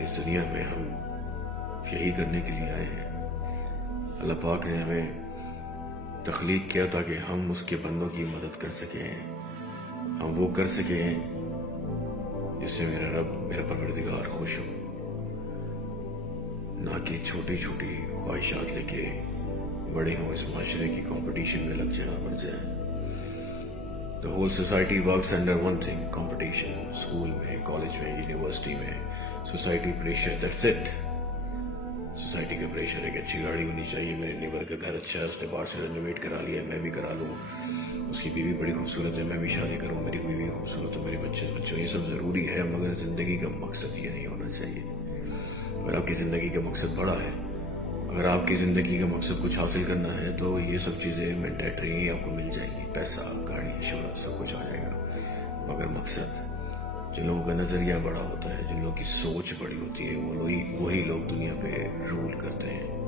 کہ اس دنیا میں ہم یہی کرنے کے لیے آئے ہیں۔ اللہ پاک نے ہمیں تخلیق کیا تاکہ ہم اس کے بندوں کی مدد کر سکیں، ہم وہ کر سکیں جس سے میرا رب، میرا پروردگار خوش ہو، نہ کہ چھوٹی چھوٹی خواہشات لے کے بڑے ہوں اس معاشرے کی کمپٹیشن میں لگ جانا پڑ جائے۔ The whole society works under one thing, competition. School میں، کالج میں، یونیورسٹی میں society pressure, that's it. Society کا پریشر ہے کہ اچھی گاڑی ہونی چاہیے، میرے نیبر کا گھر اچھا ہے، اس نے باہر سے رینوویٹ کرا لیا ہے، میں بھی کرا لوں، اس کی بیوی بڑی خوبصورت ہے، میں بھی شادی کروں، میری بیوی خوبصورت ہے، میرے بچوں، یہ سب ضروری ہے، مگر زندگی کا مقصد یہ نہیں ہونا چاہیے۔ اگر آپ کی زندگی کا مقصد بڑا ہے، اگر آپ کی زندگی کا مقصد کچھ حاصل کرنا ہے تو یہ سب چیزیں مینڈیٹری آپ کو مل جائیں گی، پیسہ، گاڑی، شہرت، سب کچھ آ جائے گا، مگر مقصد، جن لوگوں کا نظریہ بڑا ہوتا ہے، جن لوگوں کی سوچ بڑی ہوتی ہے، وہی لوگ دنیا پہ رول کرتے ہیں۔